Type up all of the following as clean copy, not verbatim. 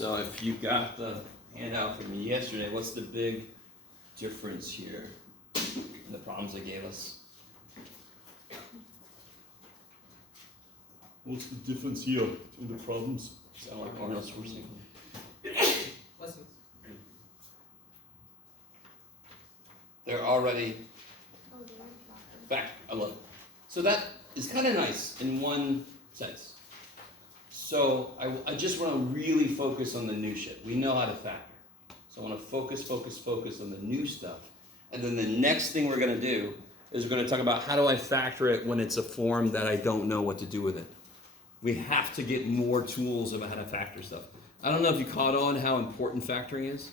So if you got the handout from me yesterday, what's the big difference here in the problems they gave us? What's the difference here in the problems? Sound like Arnold Schwarzenegger. Lessons. They're already back. I love it. So that is kind of nice in one sense. So I just want to really focus on the new shit. We know how to factor. So I want to focus on the new stuff. And then the next thing we're going to do is we're going to talk about how do I factor it when it's a form that I don't know what to do with it. We have to get more tools about how to factor stuff. I don't know if you caught on how important factoring is.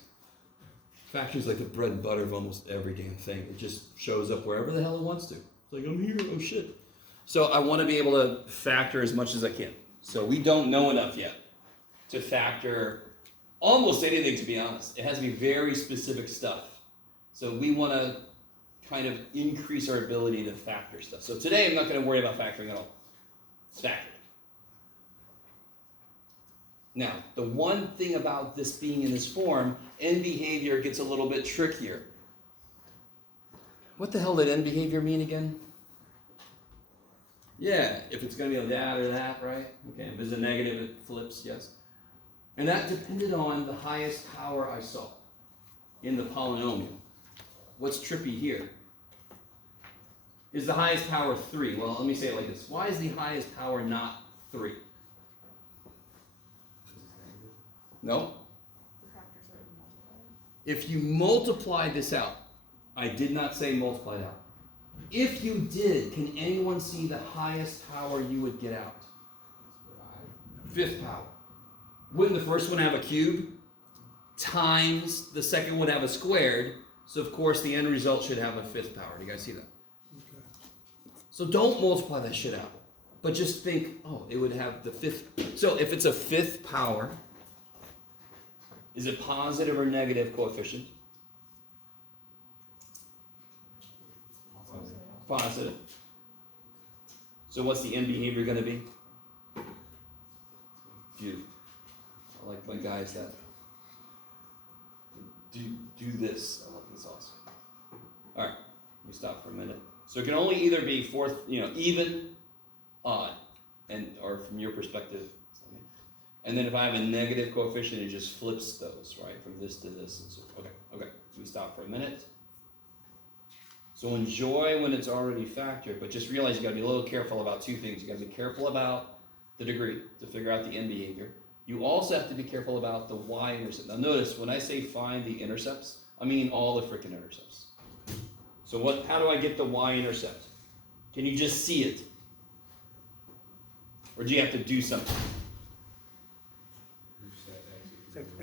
Factoring is like the bread and butter of almost every damn thing. It just shows up wherever the hell it wants to. It's like, I'm here, oh shit. So I want to be able to factor as much as I can. So we don't know enough yet to factor almost anything, to be honest. It has to be very specific stuff. So we want to kind of increase our ability to factor stuff. So today I'm not going to worry about factoring at all. It's factored. Now, the one thing about this being in this form, end behavior gets a little bit trickier. What the hell did end behavior mean again? Yeah, if it's going to be like that or that, right? Okay, if there's a negative, it flips, yes. And that depended on the highest power I saw in the polynomial. What's trippy here? Is the highest power 3? Well, let me say it like this. Why is the highest power not 3? No? If you multiply this out, I did not say multiply it out. If you did, can anyone see the highest power you would get out? 5th power. Wouldn't the first one have a cube? Times the second one have a squared. So of course the end result should have a 5th power. Do you guys see that? Okay. So don't multiply that shit out. But just think, oh, it would have the 5th. So if it's a 5th power, is it positive or negative coefficient? Positive. So what's the end behavior going to be? Beautiful. I like when guys that do this. I love this awesome. All right, let me stop for a minute. So it can only either be fourth, even, odd, or from your perspective. And then if I have a negative coefficient, it just flips those, right, from this to this. And so, okay. Let me stop for a minute. So enjoy when it's already factored, but just realize you got to be a little careful about two things. You got to be careful about the degree to figure out the end behavior. You also have to be careful about the y-intercept. Now notice, when I say find the intercepts, I mean all the freaking intercepts. So how do I get the y-intercept? Can you just see it? Or do you have to do something?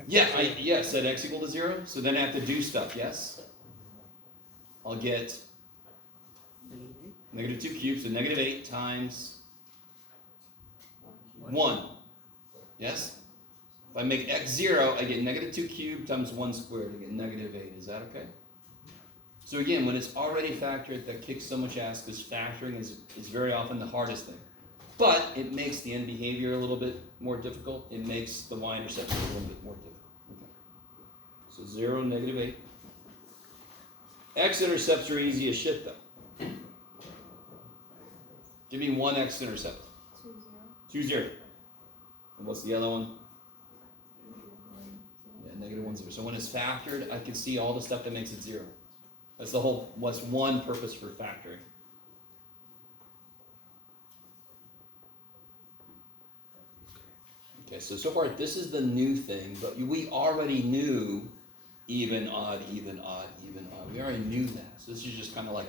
Yeah, set x equal to 0. So then I have to do stuff, yes? I'll get negative 2 cubed, so negative 8 times 1. Yes? If I make x 0, I get negative 2 cubed times 1 squared. I get negative 8. Is that okay? So again, when it's already factored, that kicks so much ass because factoring is very often the hardest thing. But it makes the end behavior a little bit more difficult. It makes the y-intercept a little bit more difficult. Okay. So 0, negative 8. X-intercepts are easy as shit, though. Give me one x-intercept. 2, 0. And what's the other one? Yeah, negative 1, 0. So when it's factored, I can see all the stuff that makes it 0. That's one purpose for factoring. Okay, so far this is the new thing, but we already knew even, odd, even, odd, even, odd. We already knew that. So this is just kind of like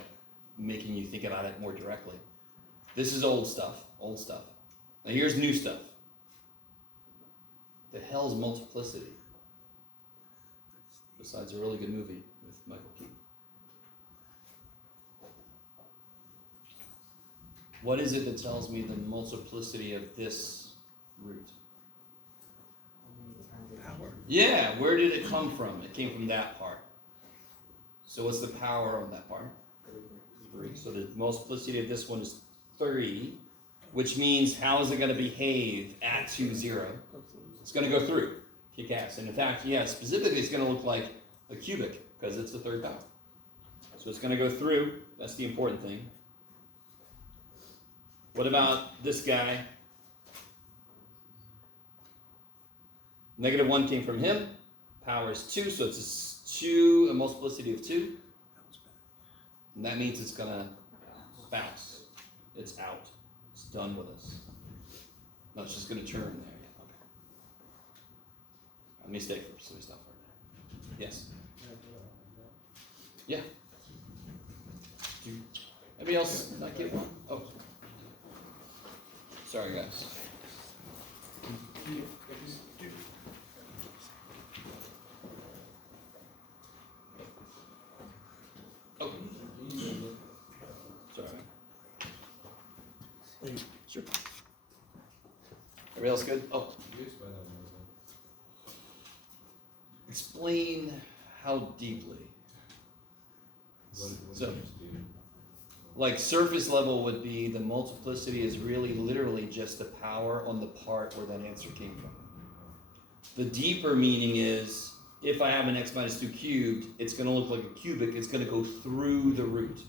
making you think about it more directly. This is old stuff. Now here's new stuff. The hell's multiplicity? Besides a really good movie with Michael Keaton. What is it that tells me the multiplicity of this root? Power. Yeah, where did it come from? It came from that part. So what's the power on that part? 3. So the multiplicity of this one is 3, which means how is it going to behave at 2, 0? It's going to go through. kick ass. And in fact, yeah, specifically it's going to look like a cubic because it's the third power. So it's going to go through. That's the important thing. What about this guy? Negative 1 came from him. Power is 2, so it's a multiplicity of 2. And that means it's going to bounce. It's out. It's done with us. No, it's just going to turn there. Yeah, okay. Let me stay first, so we stop right there. Yes? Yeah. Anybody else not get one? Oh. Sorry, guys. Oh. Sorry. Sure. Everybody else good? Oh. Explain how deeply. So, like surface level would be the multiplicity is really literally just the power on the part where that answer came from. The deeper meaning is if I have an x minus 2 cubed, it's going to look like a cubic. It's going to go through the root.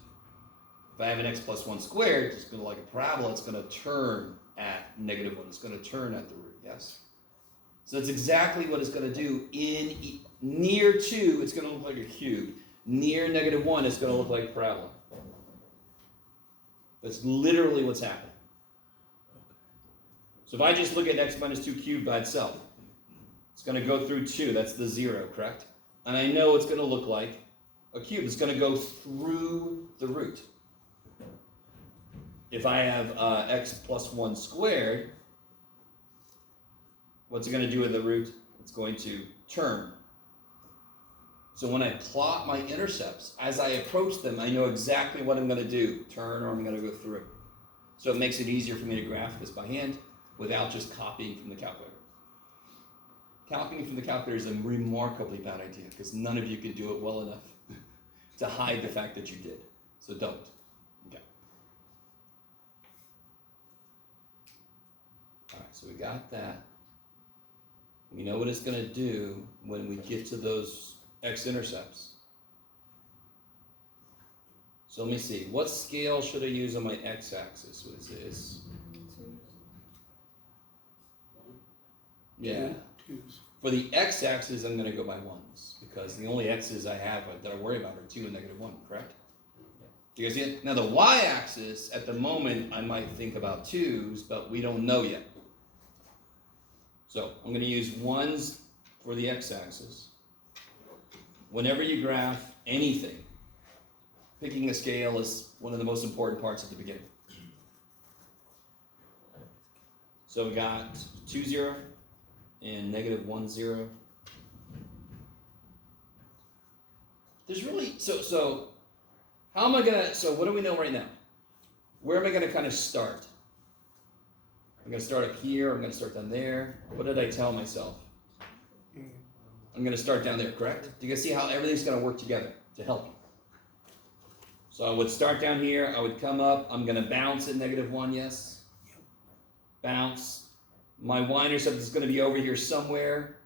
If I have an x plus 1 squared, it's going to like a parabola. It's going to turn at negative 1. It's going to turn at the root, yes? So that's exactly what it's going to do. Near 2, it's going to look like a cube. Near negative 1, it's going to look like a parabola. That's literally what's happening. So if I just look at x minus 2 cubed by itself, it's going to go through 2. That's the 0, correct? And I know it's going to look like a cube. It's going to go through the root. If I have x plus 1 squared, what's it going to do with the root? It's going to turn. So when I plot my intercepts, as I approach them, I know exactly what I'm going to do, turn or I'm going to go through. So it makes it easier for me to graph this by hand without just copying from the calculator. Copying from the calculator is a remarkably bad idea because none of you can do it well enough to hide the fact that you did. So don't. Okay. All right, so we got that. We know what it's going to do when we get to those x-intercepts. So let me see. What scale should I use on my x-axis? What is this? Yeah. For the x-axis, I'm going to go by 1s because the only x's I have that I worry about are 2 and negative 1, correct? Do you guys see it? Now the y-axis, at the moment, I might think about 2s, but we don't know yet. So I'm going to use 1s for the x-axis. Whenever you graph anything, picking a scale is one of the most important parts at the beginning. So we got 2, 0 and negative 1, 0. There's really, so how am I going to, so what do we know right now? Where am I going to kind of start? I'm going to start up here, I'm going to start down there. What did I tell myself? I'm going to start down there, correct? Do you guys see how everything's going to work together to help me? So I would start down here, I would come up, I'm going to bounce at negative 1, yes? Bounce. My y-intercept is going to be over here somewhere.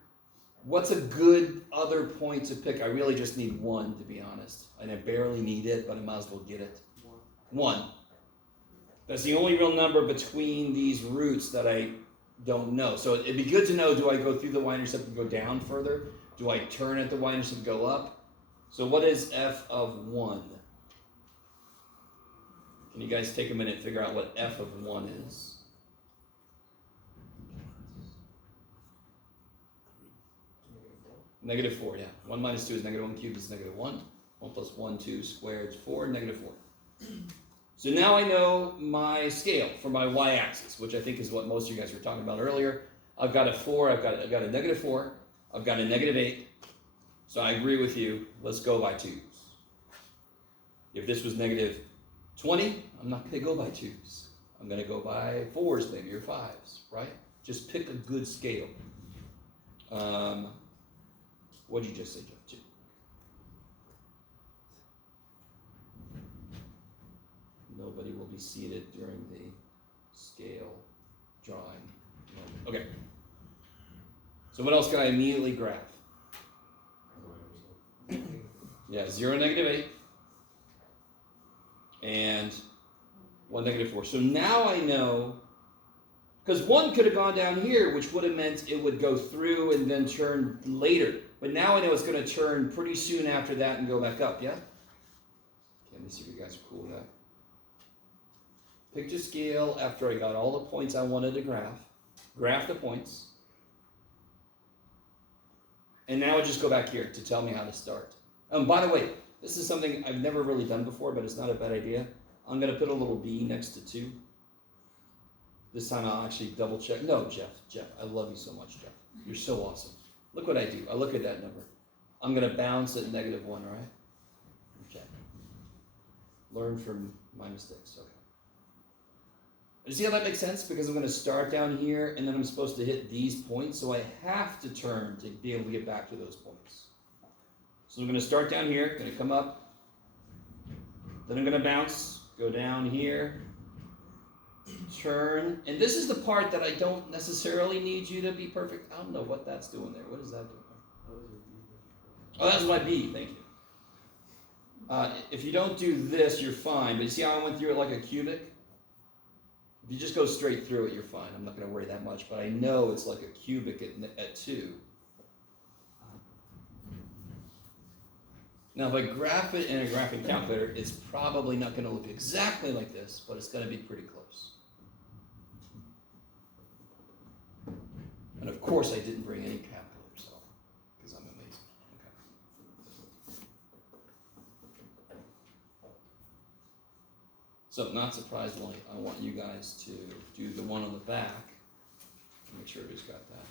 What's a good other point to pick? I really just need 1, to be honest. And I barely need it, but I might as well get it. 1. That's the only real number between these roots that I don't know. So it'd be good to know, do I go through the y-intercept and go down further? Do I turn at the y-intercept and go up? So what is f of 1? Can you guys take a minute and figure out what f of 1 is? Negative 4, yeah. 1 minus 2 is negative 1 cubed is negative 1. 1 plus 1, 2 squared is 4, negative 4. So now I know my scale for my y-axis, which I think is what most of you guys were talking about earlier. I've got a 4, I've got a negative 4, I've got a negative 8. So I agree with you, let's go by 2s. If this was negative 20, I'm not going to go by 2s. I'm going to go by 4s maybe, or 5s, right? Just pick a good scale. What did you just say, Jeff? 2. Nobody will be seated during the scale drawing moment. Okay. So what else can I immediately graph? Yeah, 0, -8. And 1, -4. So now I know, because 1 could have gone down here, which would have meant it would go through and then turn later. But now I know it's going to turn pretty soon after that and go back up, yeah? Okay, let me see if you guys are cool with that. Picked a scale after I got all the points I wanted to graph. Graph the points. And now I just go back here to tell me how to start. By the way, this is something I've never really done before, but it's not a bad idea. I'm going to put a little b next to 2. This time I'll actually double check. No, Jeff, I love you so much, Jeff. You're so awesome. Look what I do. I look at that number. I'm going to bounce at -1, right? Okay. Learn from my mistakes. Okay. You see how that makes sense? Because I'm going to start down here, and then I'm supposed to hit these points, so I have to turn to be able to get back to those points. So I'm going to start down here, going to come up, then I'm going to bounce, go down here, turn, and this is the part that I don't necessarily need you to be perfect. I don't know what that's doing there. What is that doing there? Oh, that's my B, thank you. If you don't do this, you're fine, but you see how I went through it like a cubic? If you just go straight through it, you're fine. I'm not going to worry that much, but I know it's like a cubic at 2. Now, if I graph it in a graphing calculator, it's probably not going to look exactly like this, but it's going to be pretty close. And of course, I didn't bring any calculators, so, because I'm amazing. Okay. So, not surprisingly, I want you guys to do the one on the back. Make sure everybody's got that.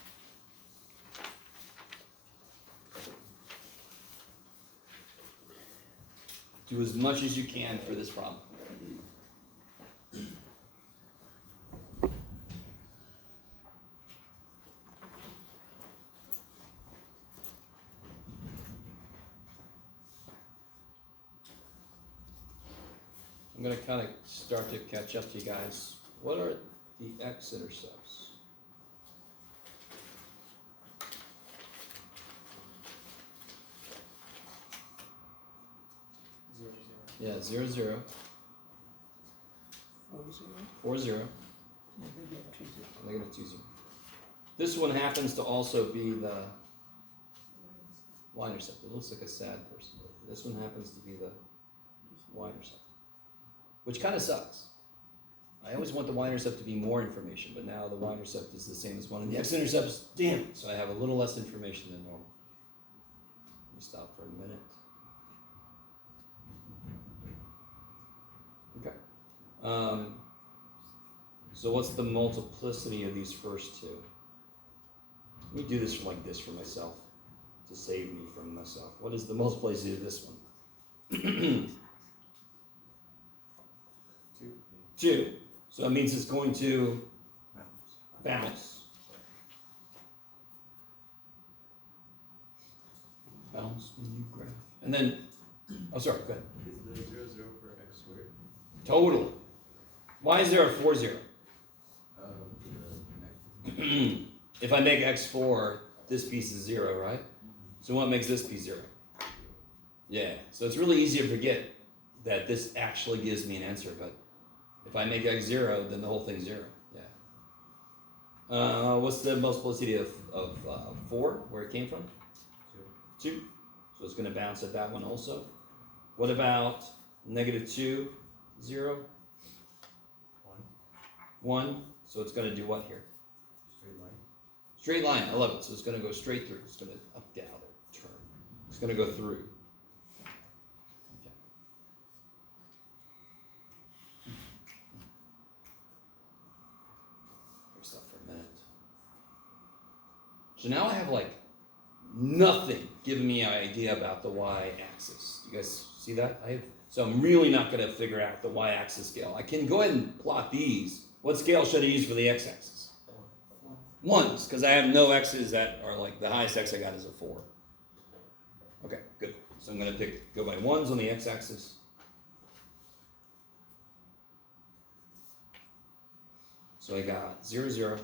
Do as much as you can for this problem. I'm going to kind of start to catch up to you guys. What are the x-intercepts? Yeah, 0, 0. 4, 0. -2, 0. This one happens to also be the y-intercept. It looks like a sad person. This one happens to be the y-intercept, which kind of sucks. I always want the y-intercept to be more information, but now the y-intercept is the same as 1, and the x-intercept is, damn it, so I have a little less information than normal. Let me stop for a minute. Okay. So what's the multiplicity of these first two? Let me do this from like this for myself, to save me from myself. What is the multiplicity of this one? 2. So that means it's going to bounce. Bounce when you graph. And then, oh sorry, go ahead. Is there 0, 0 for x squared? Totally. Why is there a 4, 0? If I make x 4, this piece is 0, right? So what makes this piece 0? Yeah, so it's really easy to forget that this actually gives me an answer, but if I make x 0, then the whole thing's 0. Yeah. What's the multiplicity of 4, where it came from? 2. So it's going to bounce at that one also. What about -2, 0? 1. So it's going to do what here? Straight line. Straight line. I love it. So it's going to go straight through. It's going to up, down, turn. It's going to go through. Okay. Stop for a minute. So now I have like nothing giving me an idea about the y-axis. You guys see that? So I'm really not going to figure out the y-axis scale. I can go ahead and plot these. What scale should I use for the x-axis? 1s, because I have no x's that are like, the highest x I got is a 4. Okay, good. So I'm going to go by 1s on the x-axis. So I got 0, 0,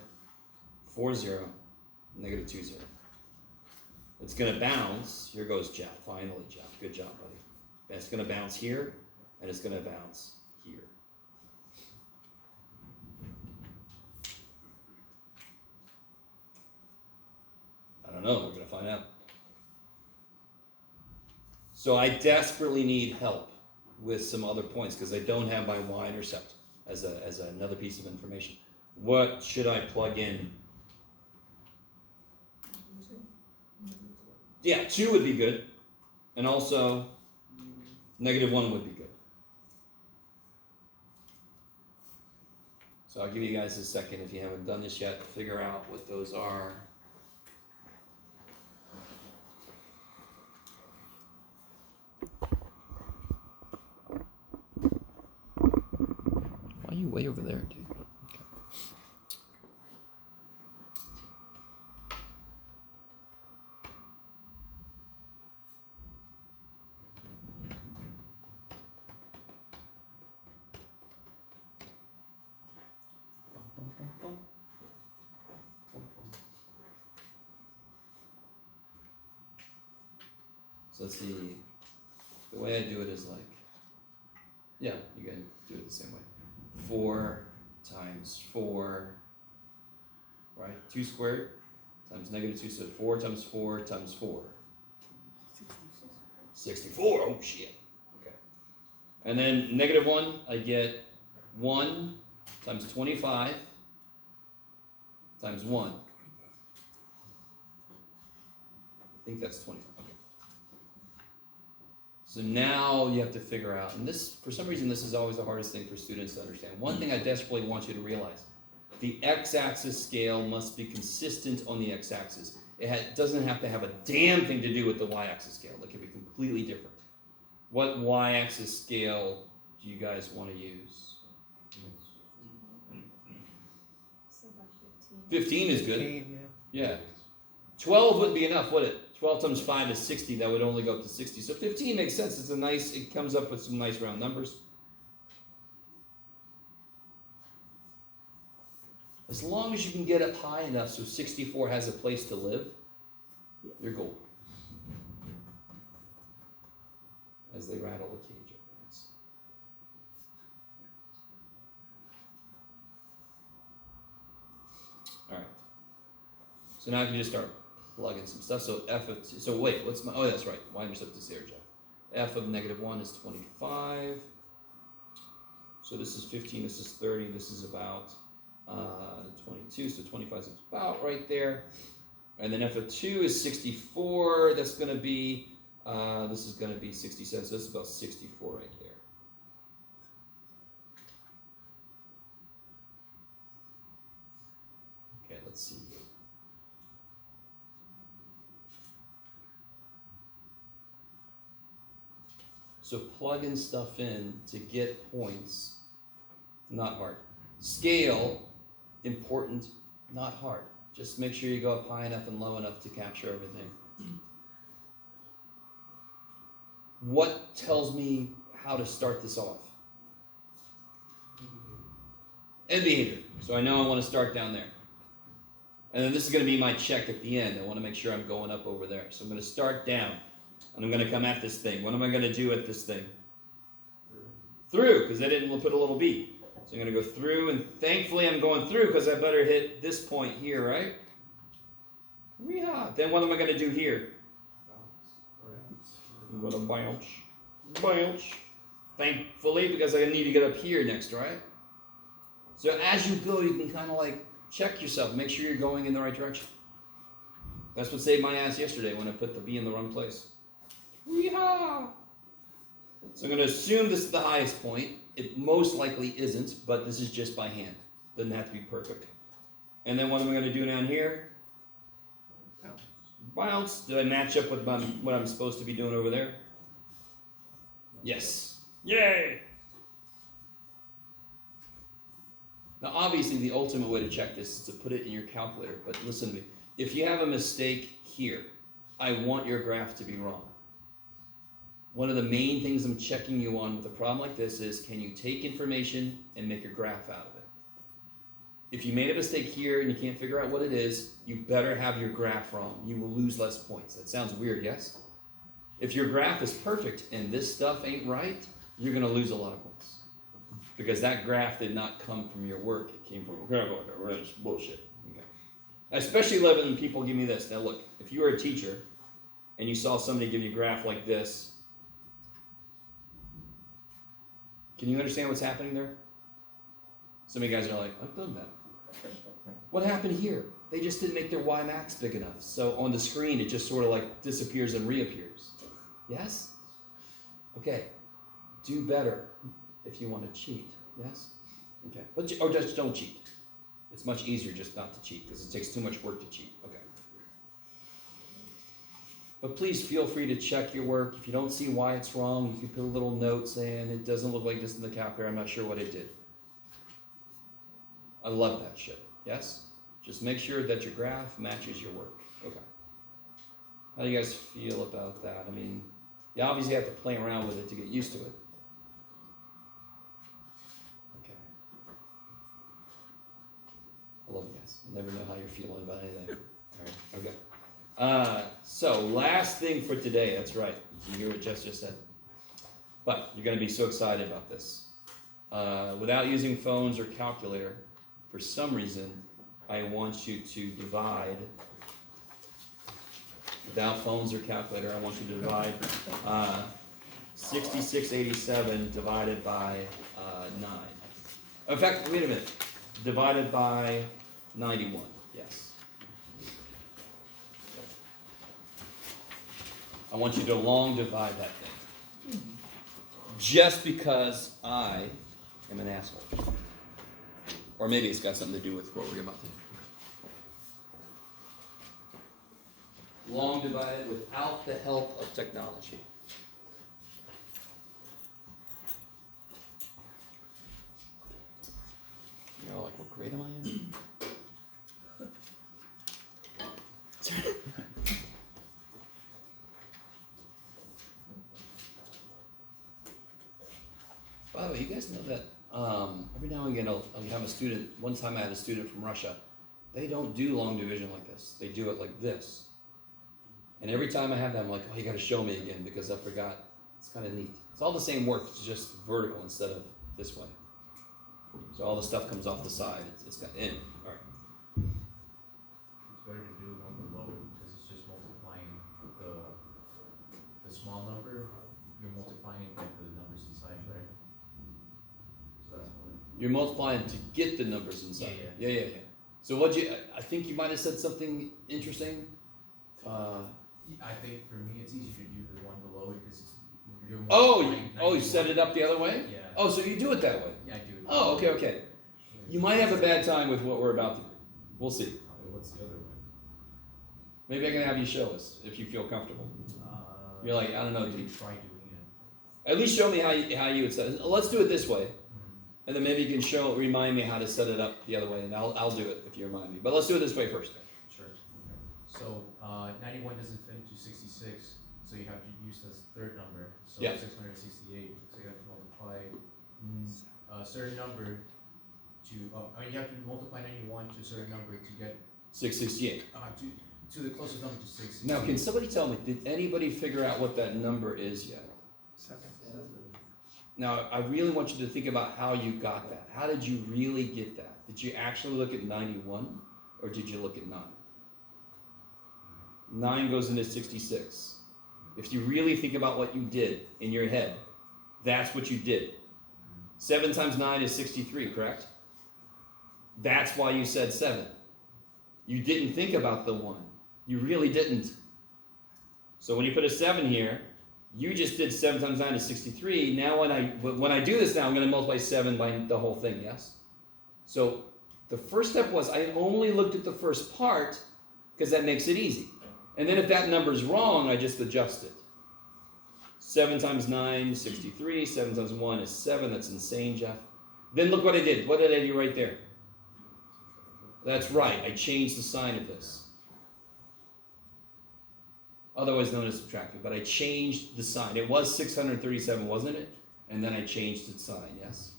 4, 0, Negative 2, 0. It's going to bounce. Here goes Jeff. Finally, Jeff. Good job, buddy. And it's going to bounce here, and it's going to bounce here. I don't know. We're going to find out. So I desperately need help with some other points because I don't have my y-intercept as another piece of information. What should I plug in? Yeah, 2 would be good. And also, negative 1 would be good. So I'll give you guys a second if you haven't done this yet to figure out what those are. Why are you way over there, dude? Okay. So let's see, the way I do it is like, yeah, you can do it the same way. 4 times 4, right? 2 squared times negative 2, so 4 times 4 times 4. 64, oh shit. Okay. And then negative 1, I get 1 times 25 times 1. I think that's 25. Okay. So now you have to figure out, and this, for some reason, this is always the hardest thing for students to understand. One thing I desperately want you to realize, the x-axis scale must be consistent on the x-axis. It doesn't have to have a damn thing to do with the y-axis scale. It can be completely different. What y-axis scale do you guys want to use? 15 is good. 15, Yeah. 12 wouldn't be enough, would it? 12 times 5 is 60. That would only go up to 60. So 15 makes sense. It's a nice, it comes up with some nice round numbers. As long as you can get up high enough so 64 has a place to live, you're golden. As they rattle the cage opens. All right. So now I can just start plugging some stuff. So f of two, so wait, what's my, oh that's right, y-intercept is there, Jeff. F of negative 1 is 25. So this is 15, this is 30, this is about 22, so 25 is about right there. And then f of 2 is 64, that's going to be, this is going to be 67, so this is about 64 right there. Okay, let's see. So plugging stuff in to get points, not hard. Scale, important, not hard. Just make sure you go up high enough and low enough to capture everything. What tells me how to start this off? And behavior. So I know I want to start down there. And then this is going to be my check at the end. I want to make sure I'm going up over there. So I'm going to start down. And I'm going to come at this thing. What am I going to do at this thing? Through, because I didn't put a little b. So I'm going to go through, and thankfully I'm going through because I better hit this point here, right? Yeah. Then what am I going to do here? I'm going to bounce. Bounce. Thankfully, because I need to get up here next, right? So as you go, you can kind of like check yourself. Make sure you're going in the right direction. That's what saved my ass yesterday when I put the b in the wrong place. Yeehaw! So I'm going to assume this is the highest point. It most likely isn't, but this is just by hand. Doesn't have to be perfect. And then what am I going to do down here? Bounce. Did I match up with what I'm supposed to be doing over there? Yes. Yay! Now obviously the ultimate way to check this is to put it in your calculator, but listen to me. If you have a mistake here, I want your graph to be wrong. One of the main things I'm checking you on with a problem like this is, can you take information and make a graph out of it? if you made a mistake here and you can't figure out what it is, you better have your graph wrong. You will lose less points. That sounds weird, yes? If your graph is perfect and this stuff ain't right, you're going to lose a lot of points. Because that graph did not come from your work. It came from bullshit. Okay. I especially love it when people give me this. Now look, if you were a teacher and you saw somebody give you a graph like this, can you understand what's happening there? Some of you guys are like, I've done that. What happened here? They just didn't make their Y max big enough. So on the screen, it just sort of like disappears and reappears. Yes? Okay. Do better if you want to cheat. Yes? Okay. But, or just don't cheat. It's much easier just not to cheat because it takes too much work to cheat. Okay. But please feel free to check your work. If you don't see why it's wrong, you can put a little note saying it doesn't look like this in the calculator. I'm not sure what it did. I love that shit. Yes? Just make sure that your graph matches your work. Okay. How do you guys feel about that? I mean, you obviously have to play around with it to get used to it. Okay. I love you guys. I never know how you're feeling about anything. All right. Okay. So last thing for today. That's right. You hear what Jess just said. But you're going to be so excited about this. Without using phones or calculator, for some reason, I want you to divide, without phones or calculator, I want you to divide 6687 divided by 9. In fact, wait a minute. Divided by 91, yes. I want you to long divide that thing. Just because I am an asshole. Or maybe it's got something to do with what we're about to do. Long divided without the help of technology. You're all like, what grade am I in? By the way, you guys know that every now and again I'll have a student, one time I had a student from Russia, they don't do long division like this. They do it like this. And every time I have that, I'm like, oh, you gotta show me again because I forgot. It's kind of neat. It's all the same work, it's just vertical instead of this way. So all the stuff comes off the side, it's got in. All right. It's better to do one below because it's just multiplying the small number. You're multiplying like the numbers inside, right? So that's what. You're multiplying to get the numbers inside. Yeah. So I think you might have said something interesting. I think for me it's easier to do the one below it because you're you set it up the other way? Yeah. Oh, so you do it that way? Yeah, I do it. Oh, okay. You might have a bad time with what we're about to do. We'll see. What's the other way? Maybe I can have you show us if you feel comfortable. You're like, I don't know, dude. Try doing it. At least show me how you would set it. Let's do it this way. And then maybe you can remind me how to set it up the other way, and I'll do it if you remind me. But let's do it this way first. Sure. So 91 doesn't fit into 66, so you have to use the third number. So Yeah. 668. So you have to multiply a certain number to. You have to multiply 91 to a certain number to get 668. to the closest number to 6. Now, can somebody tell me, did anybody figure out what that number is yet? 7. Now, I really want you to think about how you got that. How did you really get that? Did you actually look at 91, or did you look at 9? 9 goes into 66. If you really think about what you did in your head, that's what you did. 7 times 9 is 63, correct? That's why you said 7. You didn't think about the 1. You really didn't. So when you put a 7 here, you just did 7 times 9 is 63. Now when I do this now, I'm going to multiply 7 by the whole thing, yes? So the first step was I only looked at the first part because that makes it easy. And then if that number's wrong, I just adjust it. 7 times 9 is 63. 7 times 1 is 7. That's insane, Jeff. Then look what I did. What did I do right there? That's right. I changed the sign of this. Otherwise known as subtracting. But I changed the sign. It was 637, wasn't it? And then I changed its sign, yes?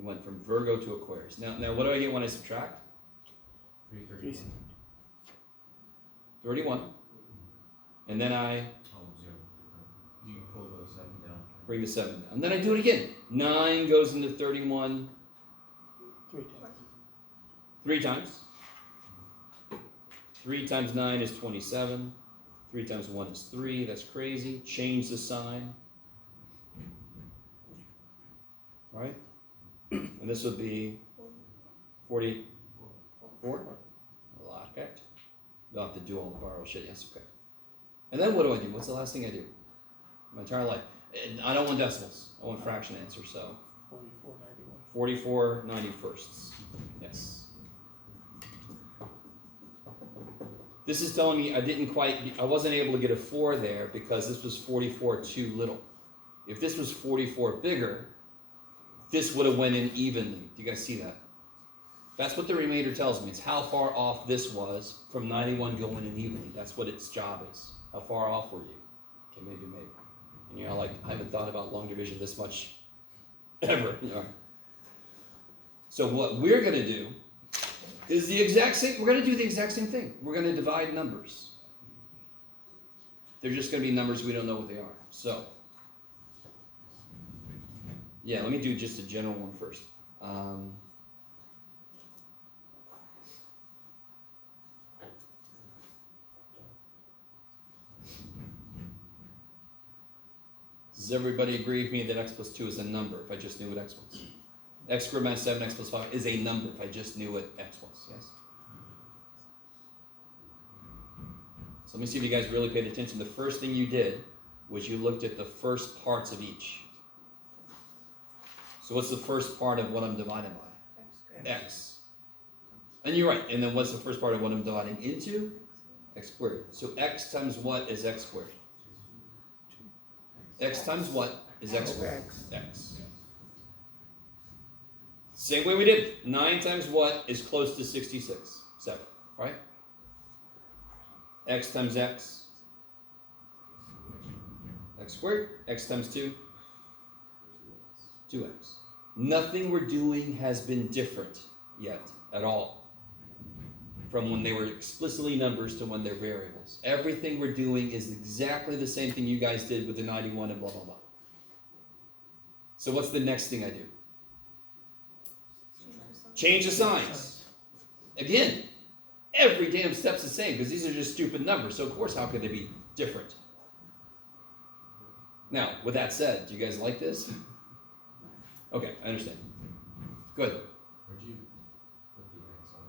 It went from Virgo to Aquarius. Now what do I get when I subtract? 331. 31. And then I Oh, 0. You can pull the 7 down. bring the 7 down. And then I do it again. 9 goes into 31 3 times. 3 times 9 is 27. 3 times 1 is 3. That's crazy. Change the sign. Right? And this would be 44. A lot, okay? You'll have to do all the borrow shit, yes, okay. And then what do I do? What's the last thing I do? My entire life. And I don't want decimals. I want fraction answer, so. 44 91sts. Yes. This is telling me I wasn't able to get a 4 there because this was 44 too little. If this was 44 bigger, this would have went in evenly. Do you guys see that? That's what the remainder tells me. It's how far off this was from 91 going in evenly. That's what its job is. How far off were you? Okay, maybe. And you're like, I haven't thought about long division this much ever. So what we're going to do is we're going to do the exact same thing. We're going to divide numbers. They're just going to be numbers we don't know what they are. So, yeah, let me do just a general one first. Does everybody agree with me that x plus 2 is a number if I just knew what x was? X squared minus 7x plus 5 is a number if I just knew what x was, yes? So let me see if you guys really paid attention. The first thing you did was you looked at the first parts of each. So what's the first part of what I'm dividing by? X. And you're right. And then what's the first part of what I'm dividing into? X squared. So x times what is x squared? X times what is x squared? X. Same way we did. 9 times what is close to 66? 7, right? X times x. X squared. X times 2. 2x. Nothing we're doing has been different yet at all. From when they were explicitly numbers to when they're variables. Everything we're doing is exactly the same thing you guys did with the 91 and blah, blah, blah. So what's the next thing I do? Change the signs. Again, every damn step's the same because these are just stupid numbers. So of course, how could they be different? Now, with that said, do you guys like this? Okay, I understand. Good. Where'd you put the x on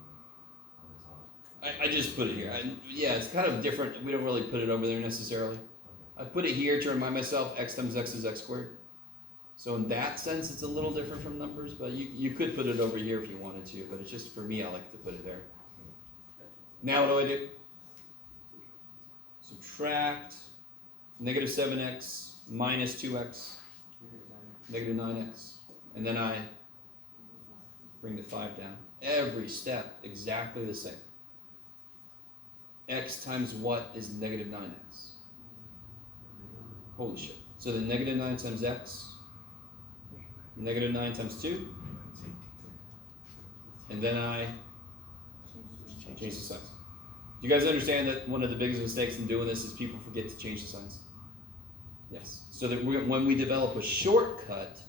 the top? I just put it here. Yeah, it's kind of different. We don't really put it over there necessarily. I put it here to remind myself x times x is x squared. So in that sense, it's a little different from numbers, but you could put it over here if you wanted to, but it's just, for me, I like to put it there. Now what do? Subtract negative 7x minus 2x, negative 9x, and then I bring the 5 down. Every step exactly the same. X times what is negative 9x? Holy shit. So the negative 9 times x, negative 9 times 2, and then I change the signs. Do you guys understand that one of the biggest mistakes in doing this is people forget to change the signs? Yes. So that when we develop a shortcut,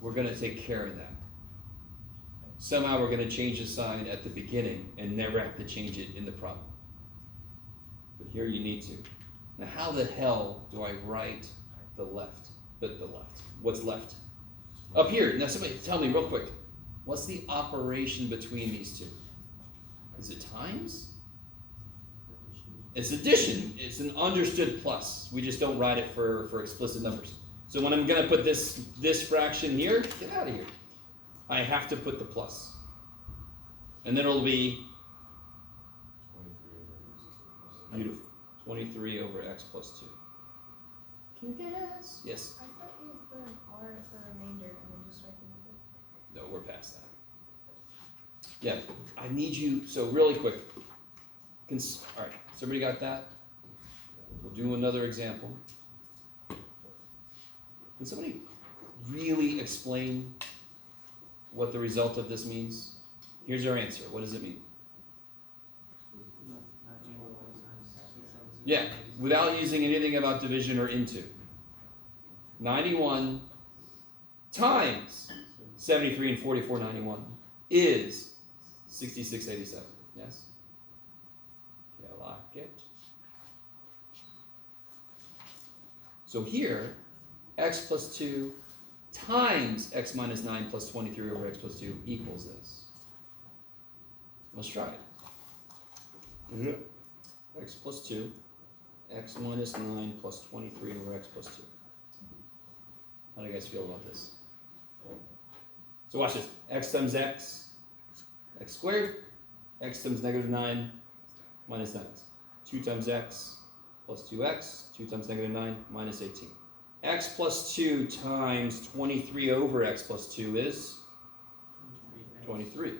we're going to take care of that. Somehow we're going to change the sign at the beginning and never have to change it in the problem. But here you need to. Now how the hell do I write the left? The left. What's left? Up here. Now somebody tell me real quick. What's the operation between these two? Is it times? It's addition. It's an understood plus. We just don't write it for explicit numbers. So when I'm going to put this fraction here, get out of here. I have to put the plus. And then it'll be 23 over x plus 2. beautiful. 23 over x plus 2. Can you guess? Yes. I thought you put an R for remainder and then just write the number. No, we're past that. Yeah, I need you, so really quick. All right, so everybody got that? We'll do another example. Can somebody really explain what the result of this means? Here's our answer. What does it mean? Yeah, without using anything about division or into. 91 times 73 and 44, 91 is 6687. Yes? Okay, I like it. So here, x plus 2 times x minus 9 plus 23 over x plus 2 equals this. Let's try it. Yeah. X plus 2, x minus 9 plus 23 over x plus 2. How do you guys feel about this? So watch this. X times x, x squared. X times negative 9 minus 9. 2 times x plus 2x. 2 times negative 9 minus 18. X plus 2 times 23 over x plus 2 is 23.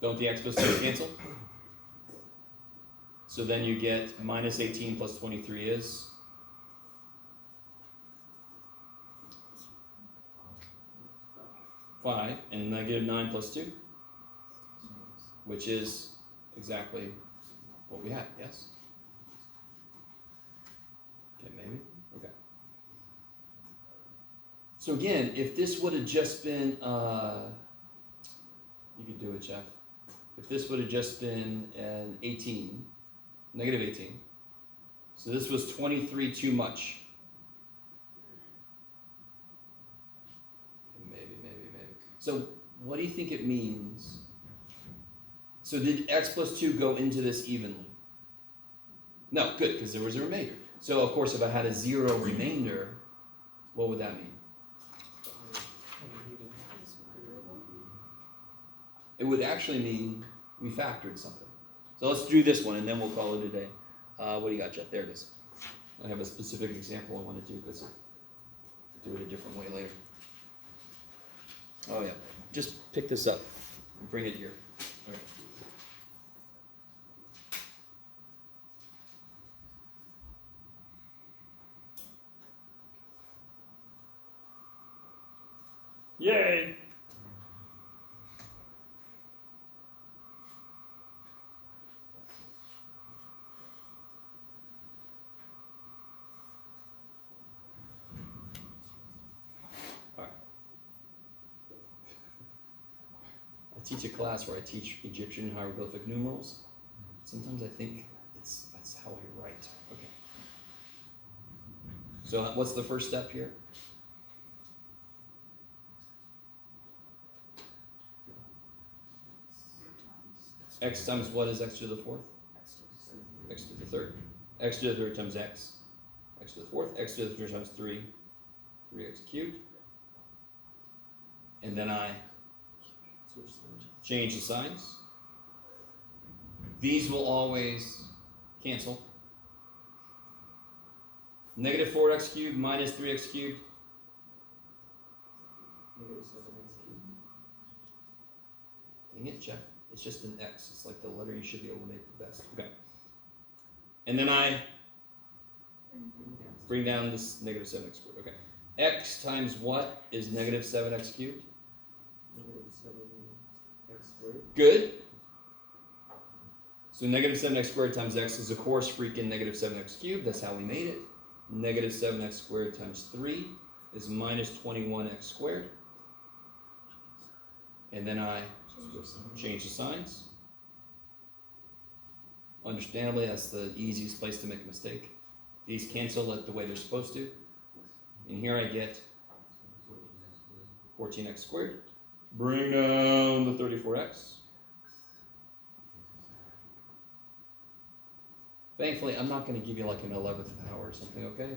Don't the x plus 2 cancel? So then you get minus 18 plus 23 is 5, and negative 9 plus 2, which is exactly what we had, yes? Okay, maybe? Okay. So again, if this would have just been, you could do it, Jeff. If this would have just been an 18, negative 18, so this was 23 too much. Maybe. So what do you think it means? So did x plus 2 go into this evenly? No, good, because there was a remainder. So of course, if I had a 0 remainder, what would that mean? It would actually mean we factored something. So let's do this one, and then we'll call it a day. What do you got, Jeff? There it is. I have a specific example I want to do, because I'll do it a different way later. Oh yeah, just pick this up and bring it here. Okay. Yay! I teach a class where I teach Egyptian hieroglyphic numerals. Sometimes I think that's how I write. Okay. So what's the first step here? X times what is x to the fourth? X to the third. X to the third times x. X to the fourth. X to the third times 3. 3x cubed. And then I change the signs. These will always cancel. Negative 4x cubed minus 3x cubed. Negative 7x cubed. Dang it, Jeff. It's just an x. It's like the letter you should be able to make the best. Okay. And then I bring down this negative 7x squared. Okay. X times what is negative 7x cubed? Negative 7x squared. Good. So negative 7x squared times x is, of course, freaking negative 7x cubed. That's how we made it. Negative 7x squared times 3 is minus 21x squared. And then I change the signs. Understandably, that's the easiest place to make a mistake. These cancel it the way they're supposed to. And here I get 14x squared. Bring down the 34x. Thankfully, I'm not going to give you like an 11th power or something, okay?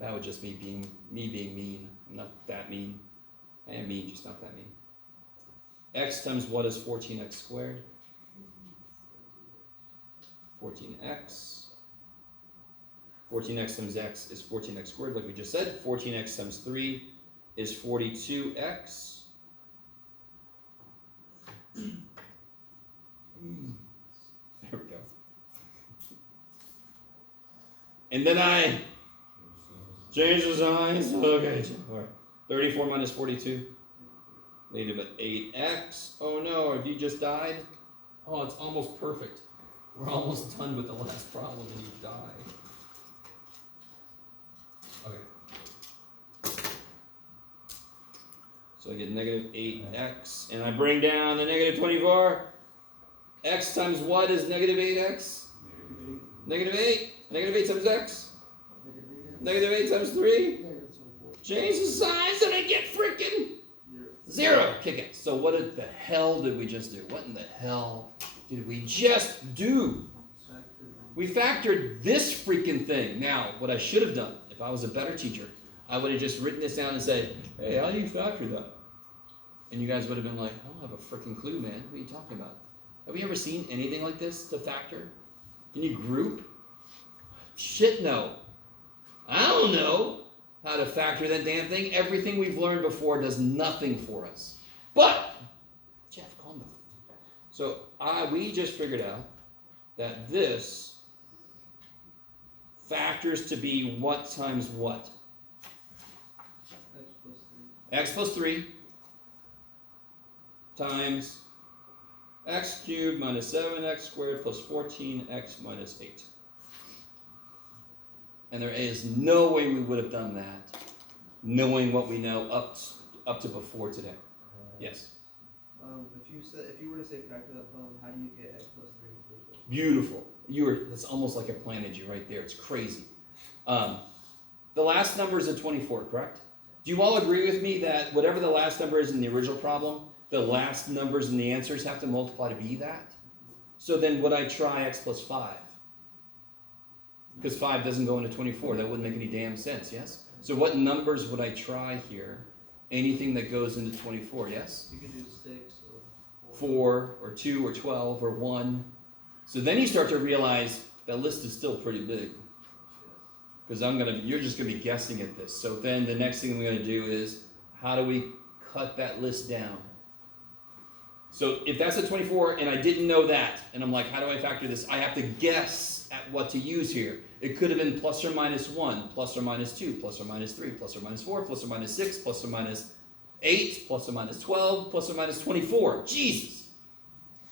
That would just be being mean. I'm not that mean. I am mean, just not that mean. X times what is 14x squared? 14x. 14x times x is 14x squared, like we just said. 14x times 3 is 42x. There we go. And then I change the signs. Okay, all right. 34 minus 42. Negative 8x. Oh no, have you just died? Oh, it's almost perfect. We're almost done with the last problem and you die. Okay. So I get negative 8x, and I bring down the negative 24. X times what is negative 8x? Negative 8. Negative 8 times x? Negative 8 times 3? Change the signs and I get freaking 0. Kick it. So what the hell did we just do? What in the hell did we just do? We factored this freaking thing. Now, what I should have done, if I was a better teacher, I would have just written this down and said, hey, how do you factor that? And you guys would have been like, I don't have a freaking clue, man. What are you talking about? Have you ever seen anything like this to factor? Can you group? Shit, no. I don't know how to factor that damn thing. Everything we've learned before does nothing for us. But, Jeff, calm down. So we just figured out that this factors to be what times what? X plus 3 times x cubed minus 7x squared plus 14x minus 8. And there is no way we would have done that knowing what we know up to before today. Yes? If you were to say factor that problem, how do you get x plus 3 in the first place? Beautiful. That's almost like I planted you right there. It's crazy. The last number is a 24, correct? Do you all agree with me that whatever the last number is in the original problem, the last numbers in the answers have to multiply to be that? So then would I try x plus 5? Because 5 doesn't go into 24. That wouldn't make any damn sense, yes? So what numbers would I try here? Anything that goes into 24, yes? You could do 6 or 4 or 2 or 12 or 1. So then you start to realize that list is still pretty big. Because you're just gonna be guessing at this. So then the next thing I'm gonna do is, how do we cut that list down? So if that's a 24 and I didn't know that, and I'm like, how do I factor this? I have to guess at what to use here. It could have been plus or minus 1, plus or minus 2, plus or minus 3, plus or minus 4, plus or minus 6, plus or minus 8, plus or minus 12, plus or minus 24. Jesus!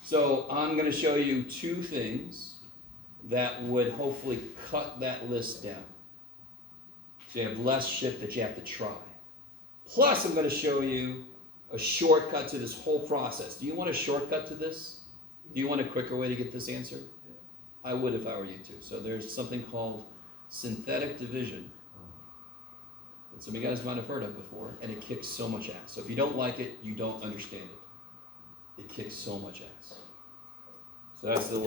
So I'm going to show you two things that would hopefully cut that list down. So you have less shit that you have to try. Plus I'm going to show you a shortcut to this whole process. Do you want a shortcut to this? Do you want a quicker way to get this answer? I would if I were you too. So there's something called synthetic division that some of you guys might have heard of before, and it kicks so much ass. So if you don't like it, you don't understand it. It kicks so much ass. So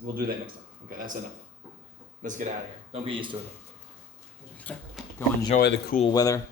we'll do that next time. Okay, that's enough. Let's get out of here. Don't get used to it. Go enjoy the cool weather.